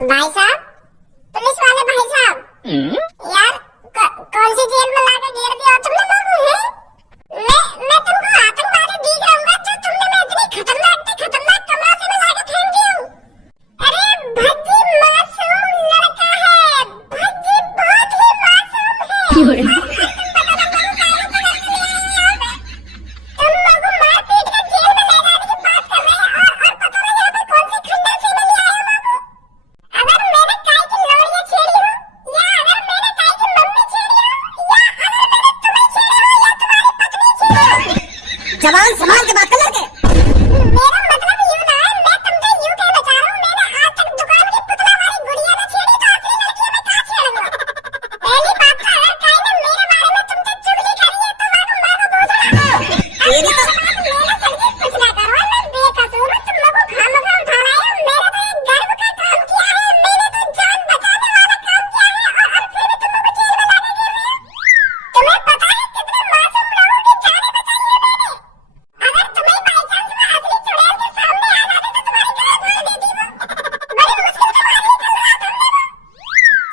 भाई साहब, पुलिस वाले भाई साहब, यार कौन सी जेल में लाकर घेर दिया तुमने लोगों हैं? मैं तुमको आतंकवादी दिख रहूंगा जो तुमने मैं इतनी खतरनाक कमरा से में लाकर फेंक दिया हूँ। अरे भज्जी मासूम लड़का है, भज्जी बहुत ही मासूम है। जवान संभाल के बात कर लड़के। मेरा मतलब यूं ना है, मैं तुमसे यूं कहना चाह रहा हूँ, मैंने आज तक दुकान की पुतला वाली गुड़िया ने छेड़ी तो असली लड़की में कहाँ छेड़ूंगा? पहली बात तो अगर कहीं ने मेरे बारे में तुमसे चुगली करी है तो मारो दूसरा। तेरी तो मेरे सर की कुछ ना करो, मैं बेकसूर हूँ, तुम लोगों खामखा उठा रहे हो। मेरा तो एक गर्व का काम किया है, मैंने तो जान बचाने वाला काम किया है और फिर भी तुम लोग जेल में लाके गिर रहे हो। तुम्हें पता है कितने मासूम लोगों की जानें बचाई है मैंने? अगर तुम्हें बाई चांस में असली चुड़ैल के सामने आ जाते तो तुम्हारी गला तोड़ देती वो। बड़ी मुश्किल से मार ली कल रात हमने वो।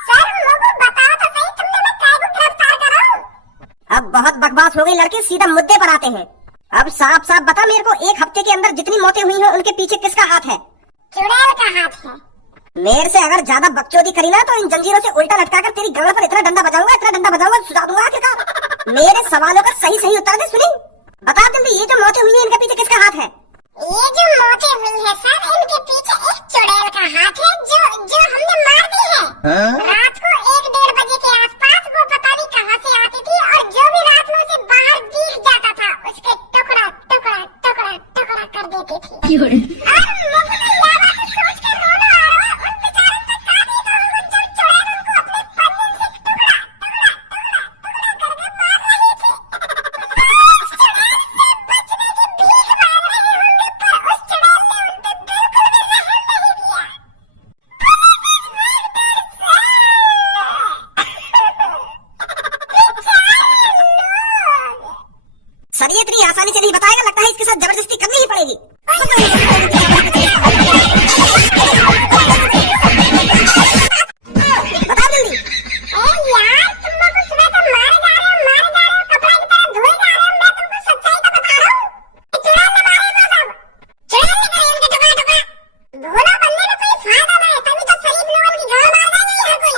सर लोगों बताओ तो सही, तुमने मैं काय को गिरफ्तार करा हूँ? अब बहुत बकवास हो गई लड़के, सीधा मुद्दे पर आते हैं। अब साफ साफ बता मेरे को, एक हफ्ते के अंदर जितनी मौतें हुई हैं उनके पीछे किसका हाथ है? चुड़ैल का हाथ है। मेरे से अगर ज्यादा बकचोदी करी ना तो इन जंजीरों से उल्टा लटकाकर तेरी गर्दन पर इतना डंडा बजाऊंगा सुझा दूंगा आखिरकार। मेरे सवालों का सही उत्तर दे। सुनी बता जल्दी, ये जो मौतें हुई है इनके पीछे किसका हाथ है? ये जो मौतें हुई है सर, इनके पीछे एक चुड़ैल का हाथ है जो हमने मार दी है। रात को 1-1:30 बजे के आसपास वो पता नहीं कहाँ से आती थी और जो भी रात में उसे बाहर दिख जाता था उसके टुकड़ा कर देती थी। और मुझे तो याद आ के सोच कर रोना आ रहा है, उन बेचारों तक का नहीं तो हम जब चुड़ैल उनको अपने पंजे से टुकड़ा करके मार रही थी। उस चुड़ैल से बचने की भीख मांग रहे होंगे, पर उस चुड़ैल ने उन पे बिल्कुल भी रहम नहीं किया। सर ये इतनी आसानी से नहीं बताएगा, लगता है इसके साथ जबरदस्ती करनी ही पड़ेगी। बता जल्दी। यार तुम लोग सुबह तो मारे जा रहे हो, कपड़ा की तरह धोए जा रहे हो। मैं तुमको सच्चाई तो बता रहा हूँ, चुड़ैल ने मारे वो सब, चुड़ैल ने करे उनके टुकड़ा। भोला बनने में कोई फायदा नहीं है, तभी तो शरीफ लोगों की गाड़ मार देंगे हर कोई।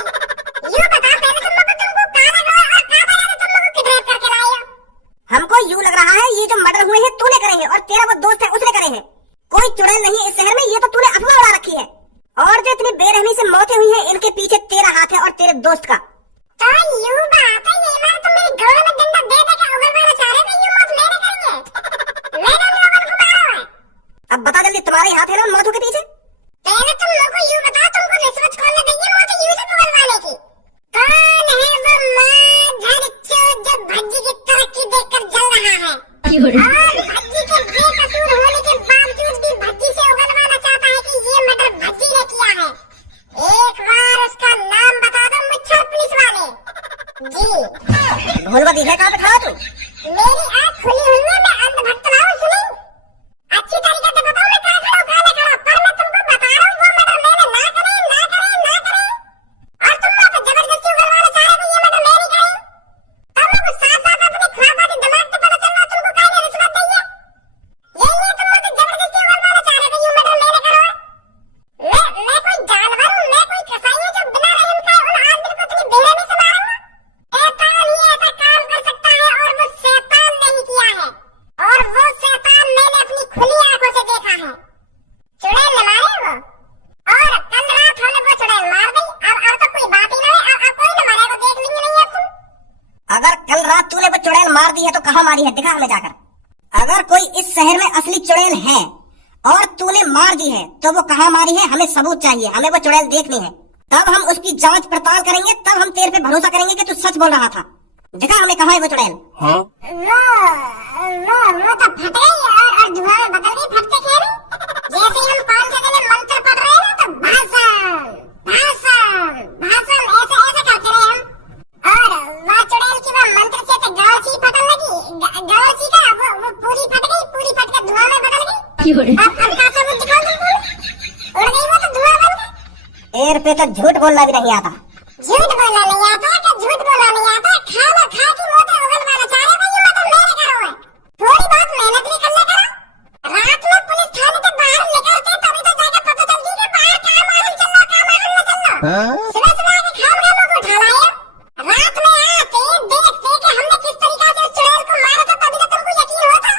यूँ बता पहले तुम लोग तुमको कहाँ लगा और कहाँ पर तुम लोग किडनैप करके लाए हो? हमको यूँ लग रहा है ये जो मर्डर हुए हैं तूने करे हैं और तेरा वो दोस्त है उसने करे हैं। कोई चुड़ैल नहीं है इस शहर में, ये तो तूने अफवाह उड़ा रखी है। और जो इतनी बेरहमी से मौतें हुई हैं इनके पीछे तेरा हाथ है और तेरे दोस्त का। तो यूँ बात है, ये बार तुम मेरी गले में डंडा दे के उगलवाना चाह रहे थे, यूँ मौत मैंने करी है। मैंने उन लोगों को मारा है। अब बता जल्दी, तुम्हारे हाथ है ना उन मौतों के पीछे? पहले तुम लोगों को यूँ बताओ, तुमको रिश्वत कौन ने दी है मौत यूँ से उगलवाने की? कौन है वो माँ जो भज्जी की तरक्की देखकर जल रहा है और भज्जी के बेकसूर होने के बावजूद भी भज्जी से उगलवाना चाहता है कि ये मर्डर भज्जी ने किया है? एक बार उसका नाम बता दो मुच्छर पुलिस वाले। जी भोलवा दिख है, कहाँ पे खड़ा तू? मेरी आँख खुली हुई है, मैं अंधभक्त ना हूँ। सुनी अच्छी तरीके से बताओ मैं कहाँ खड़ा हूँ, कहाँ नहीं खड़ा, पर मैं तुमको बता रहा हूँ वो मर्डर मैंने ना करे और तुम लोग तो जबरदस्ती उगलवाना चाह रहे थे ये मर्डर मैं नहीं करी। तुम लोग साफ अपने खुराफाती दिमाग से पता चल रहा तुमको काहे ने रिश्वत दी है? ये तुम लोग तो जबरदस्ती उगलवाना चाह रहे थे ये मर्डर मैंने करा है। मैं कोई जानवर हूँ, मैं कोई कसाई हूँ जो बिना रहम खाए उन आदमी को इतनी बेरहमी से मारूंगा? शैतान ही ऐसा काम कर सकता है और वो शैतान नहीं किया है, और वो शैतान मैंने अपनी खुली आंखों से देखा है। चुड़ैल ने मारे वो, और कल रात हमने वो चुड़ैल मार दी। अब तो कोई बात ही ना है, अब कोई न मारेगा, देख लेंगे नहीं अब तुम। अगर कल रात तूने वो चुड़ैल मार दी है तो कहाँ मारी है, दिखा हमें जाकर। अगर कोई इस शहर में असली चुड़ैल है और तूने मार दी है तो वो कहाँ मारी है, हमें सबूत चाहिए, हमें वो चुड़ैल देखनी है। तब हम उसकी जांच पड़ताल करेंगे, तब हम तेरे पे भरोसा करेंगे कि तू सच बोल रहा था। दिखा हमें कहाँ है वो चुड़ैल। वो तो फट गई और धुआं में बदल गई फटते खेल। जैसे ही हम 5 जगह मंत्र पढ़ रहे हैं तो भाषण ऐसे करते रहे हम, और वह चुड़ैल की वह मंत्र से तो गलची फटने लगी, गलची का वो पूरी फट के धुआं में बदल गई। अब का सबूत दिखाओ तुमको, उड़ गई वो तो धुआं बन गई। ए तेरे पे तो झूठ बोलना भी नहीं आता। झूठ बोलना नहीं आता कि झूठ बोलना नहीं आता, खाना खा के मोटे उगल वाला चाह रहे भाई, ये मतलब मेरे करो है। थोड़ी बहुत मेहनत भी कर ले करो। रात में पुलिस थाने के बाहर निकलते तभी तो जाके पता चलती कि बाहर क्या मालूम चल रहा, क्या मालूम न चल रहा। सुबह सुबह आके खाम खामों को उठा लाए। रात में आते देखते कि हमने किस तरीका से उस चुड़ैल को मारा था, तभी तो तुमको यकीन होता।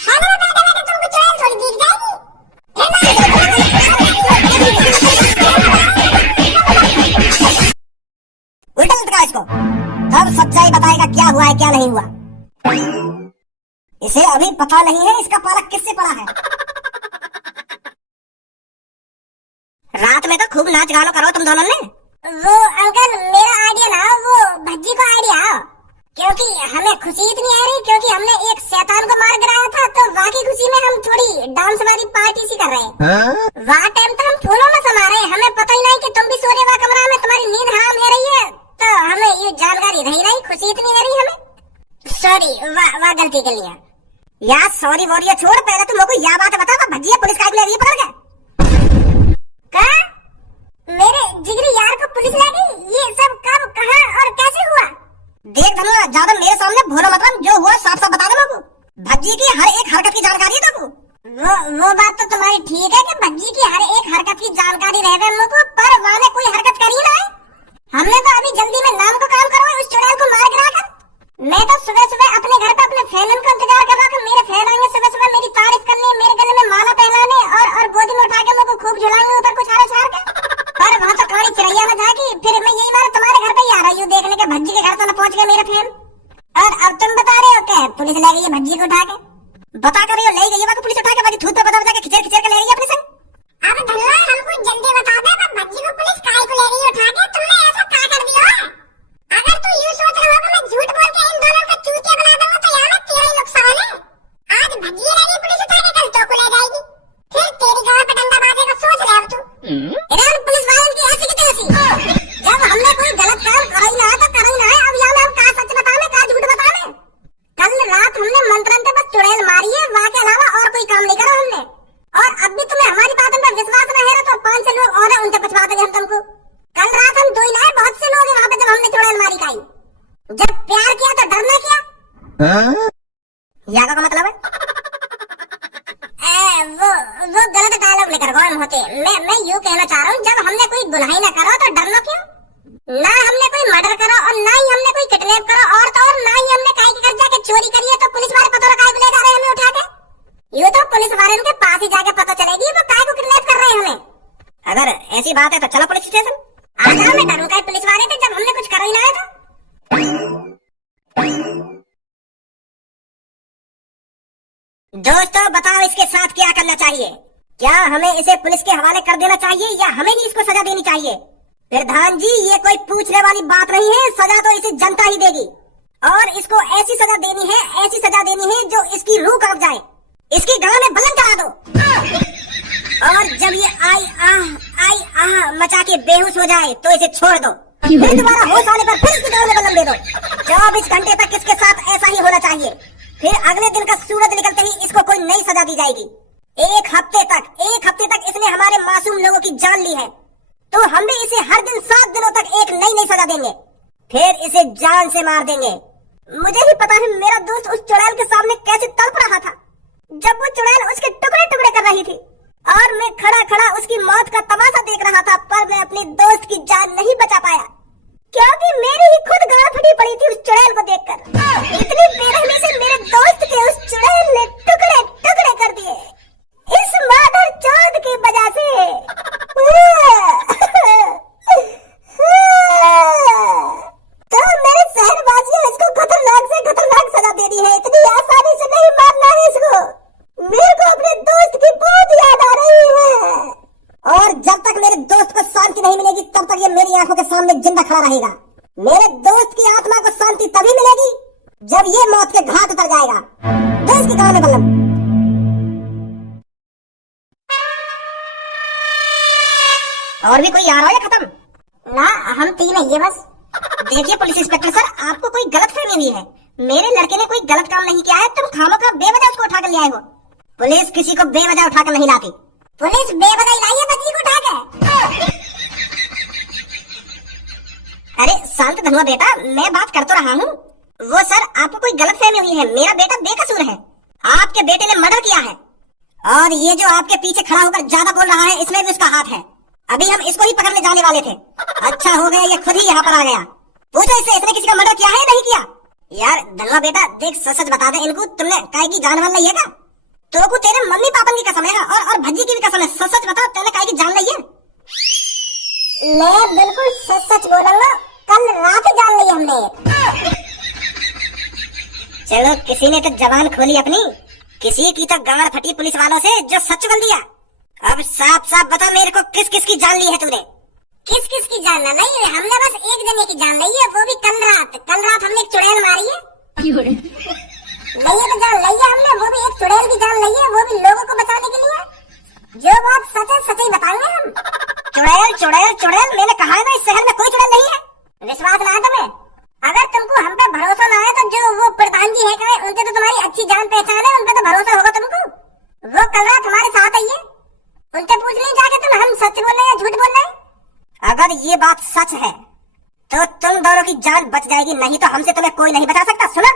थाने में बैठे बैठे तुमको चुड़ैल थोड़ी दिख जाएगी। उल्टा लटका इसको, तब सच्चाई बताएगा क्या हुआ है क्या नहीं हुआ। इसे अभी पता नहीं है इसका पालक किससे पड़ा है। रात में तो खूब नाच गाना करो तुम दोनों ने। वो अंकल मेरा आइडिया ना, वो भज्जी को आइडिया, क्योंकि हमें खुशी इतनी आ रही क्योंकि हमने एक शैतान को मार गिराया था, तो वाकई खुशी में हम थोड़ी डांस वाली पार्टी सी कर रहे हैं। वहाँ टाइम तो हम फूलों में समा रहे हैं, हमें पता ही नहीं कि तुम भी सो रहे वहाँ कमरा में, तुम्हारी नींद हराम हो रही है, तो हमें ये जानकारी नहीं, खुशी इतनी हो रही हमें। सॉरी, वाह गलती कर लिया यार। सॉरी वॉरी छोड़, पहले तुम लोग को यह बात बता, भज्जी पुलिस का ले रही है पकड़ के। क्या मेरे जिगरी यार को पुलिस ले गई? ये सब कब, कहाँ और कैसे हुआ? देख धनुआ, ज्यादा मेरे सामने भोरा मतलब, जो हुआ साफ साफ बता दे लोगों। भज्जी की हर एक हरकत की जानकारी है तुमको। वो बात तो तुम्हारी ठीक है कि भज्जी की हर एक हरकत की जानकारी रह गई हम लोग को, पर वहाँ ने कोई हरकत करी ना है। हमने तो अभी जल्दी में नाम को काम करो उस चुड़ैल को मार गिरा कर। मैं तो सुबह सुबह अपने घर पे अपने फैन का इंतजार कर रहा था, मेरे फैन आएंगे सुबह सुबह मेरी तारीफ करने, मेरे गले में माला पहनाने और गोदी में उठा के मेरे को खूब झुलाएंगे ऊपर कुछ छाड़ के। पर वहाँ तो कहानी चिड़ैया में जाके फिर मैं यही बार तुम्हारे घर पे ही आ रही हूँ देखने के भज्जी के घर तो न पहुँच गए मेरे फैन। और अब तुम बता रहे हो क्या पुलिस ले गई है भज्जी को उठा के? बता कर रही हो ले गई है पुलिस उठा के, बाकी थूत पे बता बता के खिचड़ खिचड़ के ले गई अपने संग। अब धन्ना हमको जल्दी बता दे भज्जी को पुलिस काहे को ले गई उठा के, तुमने ऐसा क्या कर दिया? अगर तू यूं सोच रहा होगा मैं झूठ बोल के इन दोनों का चूतिया बना दूंगा तो यहाँ में तेरा ही नुकसान है। आज भज्जी रहेगी पुलिस उठा के, कल तो को ले जाएगी, फिर तेरी गांव पे डंडा बांधेगा, सोच ले अब तू। ईरान पुलिस वालों की ऐसी की तैसी, जब हमने कोई गलत काम करा ही ना है तो करा ही ना है। अब यहाँ में हम कहा सच बताने कहा झूठ बताने। कल रात हमने मंत्रन पे बस चुड़ैल मारी है, वहाँ के अलावा और कोई काम नहीं करा हमने। और अब भी तुम्हें हमारी बातों पर विश्वास न है तो 5 लोग और उनसे पूछवा देंगे हम तुमको। कल रात हम दो ही ना है, बहुत से लोग हैं वहाँ पे जब हमने चुड़ैल मारी खाई। जब प्यार किया तो डरना किया। यागा का मतलब है? वो गलत डायलॉग लेकर गए होते। मैं यूँ कहना चाह रहा हूँ, जब हमने कोई गुनाही न करा तो डरना क्यों? ना हमने कोई मर्डर करा और ना ही हमने कोई किडनैप करा और तो और ना ही हमने काहे की कर जाके चोरी करी है, तो पुलिस वाले पता लगा के ले जा रहे हैं हमें उठा के। यूँ तो पुलिस वाले उनके पास ही जाके पता चलेगी वो काहे को किडनैप कर रहे हैं हमें। अगर ऐसी बात है तो चलो पुलिस स्टेशन। आ जाओ, मैं डरूंगा पुलिस वाले थे जब हमने कुछ करा ही ना है तो। दोस्तों बताओ इसके साथ क्या करना चाहिए? क्या हमें इसे पुलिस के हवाले कर देना चाहिए या हमें ही इसको सजा देनी चाहिए? प्रधान जी ये कोई पूछने वाली बात नहीं है, सजा तो इसे जनता ही देगी और इसको ऐसी सजा देनी है, ऐसी सजा देनी है जो इसकी रूह कांप जाए। इसकी गला में बलम चढ़ा दो और जब ये आई आह मचा के बेहोश हो जाए तो इसे छोड़ दो, फिर दोबारा होश आने पर फिर इसकी गला में बलम दे दो। 24 घंटे तक इसके साथ ऐसा ही होना चाहिए, फिर अगले दिन का सूरज निकलते ही इसको कोई नई सजा दी जाएगी। एक हफ्ते तक इसने हमारे मासूम लोगों की जान ली है, तो हम भी इसे हर दिन 7 दिनों तक एक नई सजा देंगे, फिर इसे जान से मार देंगे। मुझे ही पता है मेरा दोस्त उस चुड़ैल के सामने कैसे तड़प रहा था जब वो चुड़ैल उसके टुकड़े टुकड़े कर रही थी और मैं खड़ा खड़ा उसकी मौत का तमाशा देख रहा था, पर मैं अपने दोस्त की जान नहीं बचा पाया क्योंकि मेरी ही खुद गांड फटी पड़ी थी उस चुड़ैल को देखकर। इतनी बेरहमी से मेरे दोस्त के उस चुड़ैल ने टुकड़े टुकड़े कर दिए इस मादर चौथ की वजह से। तो मेरे शहरवासियों इसको खतरनाक से खतरनाक सजा देनी है, इतनी आसानी से नहीं मारना है इसको। मेरे को अपने दोस्त की बहुत याद आ रही है और जब तक मेरे दोस्त को शांति नहीं मिलेगी तब तक ये मेरी आंखों के सामने जिंदा खड़ा रहेगा। मेरे दोस्त की आत्मा को शांति तभी मिलेगी जब ये मौत के घाट उतर जाएगा। दोस्त की गाँव में बल्लम। और भी कोई आ रहा है या खत्म? ना हम 3 है ये बस। देखिए पुलिस इंस्पेक्टर सर, आपको कोई गलतफहमी हुई है। मेरे लड़के ने कोई गलत काम नहीं किया है, तुम खामोखा बेवजह उसको उठा कर ले आए हो। पुलिस किसी को बेवजह उठा कर नहीं लाती। पुलिस बेवजह लाई है बच्ची को उठा के। अरे शांत धनुआ बेटा, मैं बात कर तो रहा हूँ। वो सर, आपको कोई गलतफहमी हुई है, मेरा बेटा बेकसूर है। आपके बेटे ने मर्डर किया है। और ये जो आपके पीछे खड़ा होकर ज्यादा बोल रहा है, इसमें भी उसका हाथ है। अभी हम इसको ही पकड़ने जाने वाले थे। अच्छा हो गया ये खुद ही यहाँ पर आ गया। पूछो इससे, इसने किसी का मर्डर किया है या नहीं किया? यार धनुआ बेटा देख, सच सच बता दे इनको, तुमने काय की जान वान ली है क्या? तो को तेरे मम्मी पापा की कसम है और भज्जी की भी कसम है, सच सच बता, तेने काय की जान ली है? मैं बिल्कुल सच सच बोलूंगा, कल रात जान ली हमने। चलो किसी ने तो जबान खोली अपनी, किसी की तो गांड फटी पुलिस वालों से जो सच बोल दिया। अब साफ साफ बता मेरे को, किस किस की जान ली है तूने? किस किस की जान ना ली? हमने बस एक जने की जान ली है, वो भी कल रात हमने एक चुड़ैल मारी है। लई तो जान ली है हमने, वो भी एक चुड़ैल की जान ली है, वो भी लोगों को बचाने के लिए। जो बात सच है सच ही बताएंगे हम। चुड़ैल चुड़ैल चुड़ैल, मैंने कहा है ना इस शहर में कोई चुड़ैल नहीं है। विश्वास ना है तुम्हें? अगर तुमको हम पे भरोसा ना है तो जो वो प्रधान जी है कहे, उनसे तो तुम्हारी अच्छी जान पहचान है, उनपे तो भरोसा होगा तुमको। वो कल रात हमारे साथ आई है, उनसे पूछ नहीं जाके तुम हम सच बोल रहे हैं या झूठ बोल रहे हैं। अगर ये बात सच है तो तुम दोनों की जान बच जाएगी, नहीं तो हमसे तुम्हें कोई नहीं बचा सकता। सुना?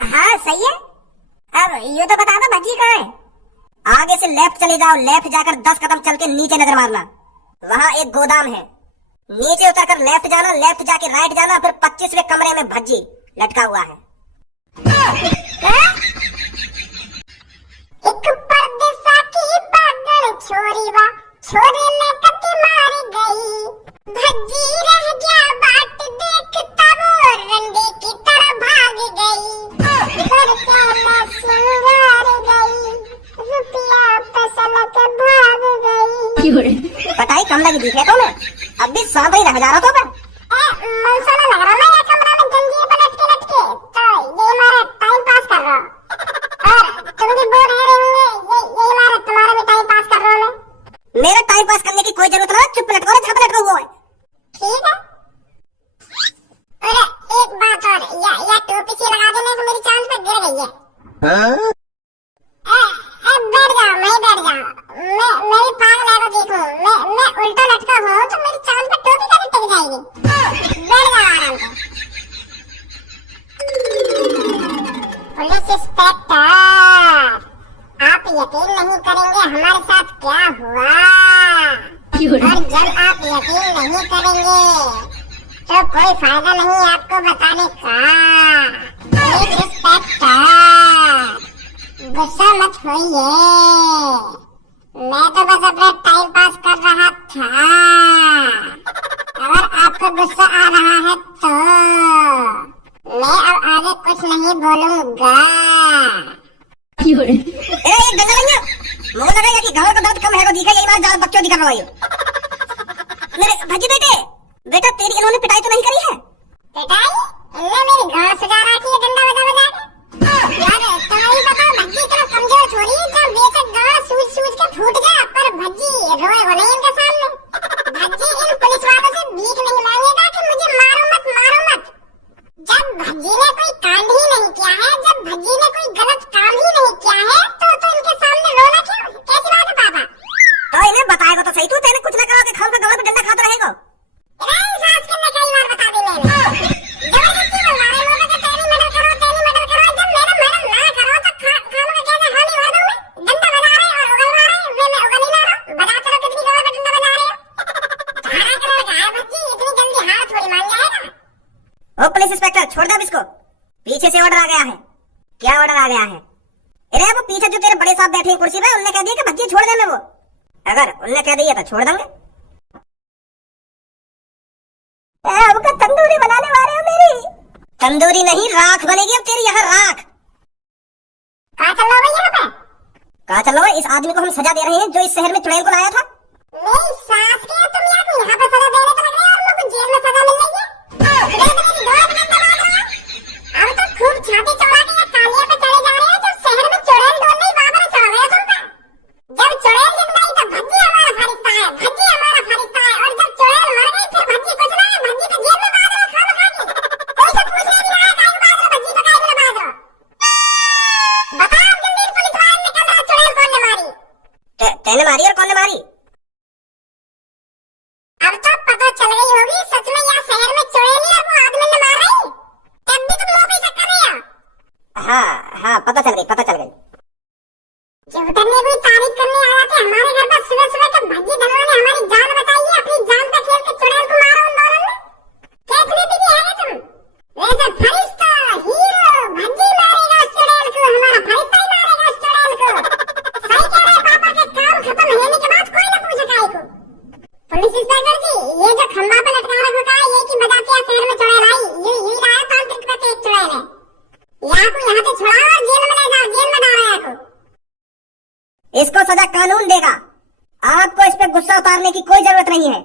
हाँ सही है। अब ये तो बता दो भज्जी कहाँ है? आगे से लेफ्ट चले जाओ, लेफ्ट जाकर 10 कदम चल के नीचे नजर मारना, वहाँ एक गोदाम है। नीचे उतरकर लेफ्ट जाना, लेफ्ट जाके राइट जाना, फिर 25वें कमरे में भज्जी लटका हुआ है। एक परदेसा की बादल छोरी वा, छोरे ने कति मार गई, भज्जी रह गया बाट देखता वो रंडे की तरह भाग गई। पर क्या मैं सिंगार गई, रुपया पैसा के भाग गई। पटाई कम लगी दिखे तो मैं अब भी सांप ही रह जा रहा तो मैं। मौसम लग रहा है कमरा में जंजीर पर लटके लटके, तो ये हमारा टाइम पास कर रहा हूँ। और तुम भी बोल रहे होंगे ये हमारा तुम्हारा भी टाइम पास कर रहा हूँ मैं। मेरा टाइम पास करने की कोई जरूरत ना, चुप लटको, छप लटको हुआ है। ठीक है। अरे एक बात और, या टोपी सी लगा देना तो मेरी चांद पे गिर गई है। बैठ जाओ, मैं बैठ जाओ, मैं मेरी पाग लगा देखो, मैं उल्टा लटका हूँ तो मेरी चांद पे टोपी कैसे टिक जाएगी? बैठ जाओ आराम से। पुलिस इंस्पेक्टर, आप यकीन नहीं करेंगे हमारे साथ क्या हुआ। और जब आप यकीन नहीं करेंगे तो कोई फायदा नहीं आपको बताने का। पुलिस इंस्पेक्टर गुस्सा मत होइए, मैं तो बस अपना टाइम पास कर रहा था। अगर आपको गुस्सा आ रहा है तो मैं अब आगे कुछ नहीं बोलूंगा। अरे ये गंदा नहीं है, मुझे लगा कि घाव का दर्द कम है तो दिखा, यही बात ज्यादा बच्चों दिखा रहा है। मेरे भज्जी बेटा तेरी इन्होंने पिटाई तो नहीं करी है? पिटाई? इन्हें मेरी गांड सुझा रखी है डंडा बजा के। यार तुम्हें पता है भज्जी इतना कमजोर छोरी है, जब बेशक गांड सूझ के फूट गया, पर भज्जी रोए वो नहीं इनके सामने। भज्जी इन पुलिस वालों से भीख नहीं मांगेगा कि मुझे मारो मत। जब भज्जी ने कोई कांड ही नहीं किया है, जब भज्जी ने कोई गलत काम ही नहीं किया है, तो इनके सामने रोना क्यों? कैसी बात है पापा? तो इन्हें बताएगा तो सही, तू तेने कुछ न कहा कि खाम का गला पे डंडा खाता रहेगा। सास करने कई बार बता दी मैंने, जबरदस्ती बोलवा रहे हो कि तेरी मदद करो। जब मेरा मदद ना करो तो खाम का कैसे हानि हो दूं मैं? डंडा बजा रहे और उगलवा रहे, मैं उगल ही ना रहा। बजाते रहो कितनी जोर में डंडा बजा रहे हो। धारा कलर का है भज्जी, इतनी जल्दी हार थोड़ी मान जाएगा। ओ पुलिस इंस्पेक्टर, छोड़ दे अब इसको, पीछे से ऑर्डर आ गया है। क्या ऑर्डर आ गया है? अरे वो पीछे जो तेरे बड़े साहब बैठे हैं कुर्सी पे, उनने कह दिया कि भज्जी छोड़ देना। वो अगर उनने कह दिया तो छोड़ देंगे। आपका तंदूरी बनाने वाले हो मेरी? तंदूरी नहीं, राख बनेगी अब तेरी यहाँ, राख। कहाँ चल रहा हो यहाँ पे? कहाँ चल रहा है? इस आदमी को हम सजा दे रहे हैं जो इस शहर में चुड़ैल को लाया था। मेरी सास के तुम यहाँ पे सजा देने तो लग रहे हो, और लोग जेल में सजा मिल रही है। अब तो खूब छाती चौड़ा के या तालियां पे चढ़े जा रहे हैं, जब शहर में चुड़ैल डोल नहीं बाबर चढ़ गए तुम पे। जब चुड़ैल जिंदा ही तो भज्जी हमारा फरिश्ता है, और जब चुड़ैल मर गई फिर भज्जी कुछ ना है, भज्जी को जेल में बांध दो, खाम खा के। कोई तो पूछने नहीं आया, काहे को बांध दो भज्जी को, काहे को बांध दो? बताओ जल्दी, पुलिस वाले ने कल रात चुड़ैल कौन ने मारी? तेने मारी और कौन ने मारी? अब तो पता चल गई होगी सच में यहाँ शहर में हाँ पता चल गई जो उतरने कोई तारीफ करने आया थे हमारे घर पर सुबह सुबह तो भज्जी धनों ने हमारी जान बचाई है, अपनी जान पे खेल के चुड़ैल को मारा उन दोनों ने। कैसे भी है तुम वैसे फरिश्ता हीरो भज्जी मारेगा उस चुड़ैल को, हमारा फरिश्ता ही मारेगा उस चुड़ैल को। सही कह रहे पापा के काम खत्म होने के बाद कोई न पूछे काय को। पुलिस इंस्पेक्टर जी ये जो खंबा पे लटका रखा है ये की बजाते हैं शहर में चुड़ैल आई, ये लाया तांत्रिक पे एक चुड़ैल है, यहाँ को यहाँ से छुड़ाओ और जेल में ले जाओ, जेल में डालो यहाँ को। इसको सजा कानून देगा, आपको इस पे गुस्सा उतारने की कोई जरूरत नहीं है।